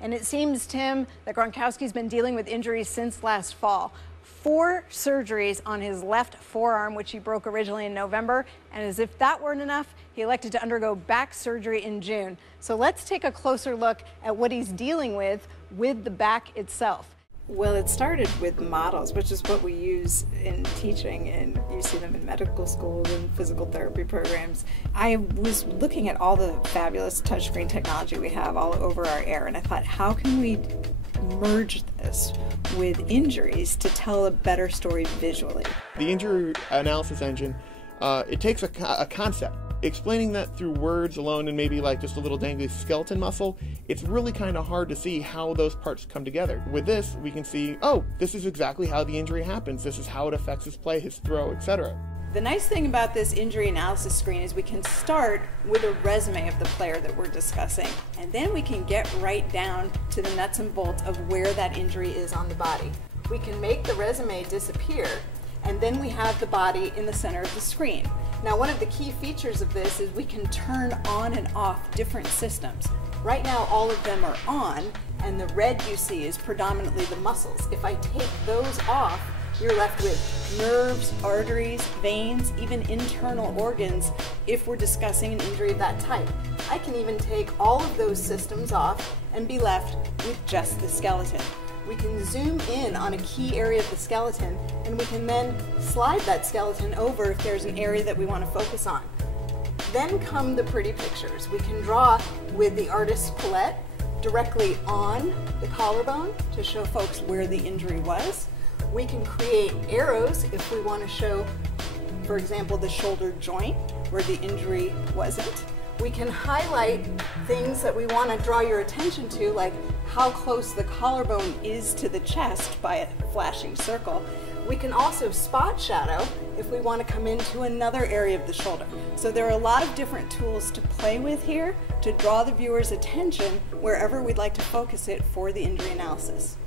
And it seems, Tim, that Gronkowski's been dealing with injuries since last fall. 4 surgeries on his left forearm, which he broke originally in November. And as if that weren't enough, he elected to undergo back surgery in June. So let's take a closer look at what he's dealing with the back itself. Well, it started with models, which is what we use in teaching, and you see them in medical schools and physical therapy programs. I was looking at all the fabulous touchscreen technology we have all over our air, and I thought, how can we merge this with injuries to tell a better story visually? The injury analysis engine, it takes a concept. Explaining that through words alone and maybe like just a little dangly skeleton muscle, it's really kind of hard to see how those parts come together. With this, we can see, oh, this is exactly how the injury happens. This is how it affects his play, his throw, etc. The nice thing about this injury analysis screen is we can start with a resume of the player that we're discussing, and then we can get right down to the nuts and bolts of where that injury is on the body. We can make the resume disappear, and then we have the body in the center of the screen. Now, one of the key features of this is we can turn on and off different systems. Right now, all of them are on, and the red you see is predominantly the muscles. If I take those off, you're left with nerves, arteries, veins, even internal organs if we're discussing an injury of that type. I can even take all of those systems off and be left with just the skeleton. We can zoom in on a key area of the skeleton, and we can then slide that skeleton over if there's an area that we want to focus on. Then come the pretty pictures. We can draw with the artist's palette directly on the collarbone to show folks where the injury was. We can create arrows if we want to show, for example, the shoulder joint where the injury wasn't. We can highlight things that we want to draw your attention to, like how close the collarbone is to the chest by a flashing circle. We can also spot shadow if we want to come into another area of the shoulder. So there are a lot of different tools to play with here to draw the viewer's attention wherever we'd like to focus it for the injury analysis.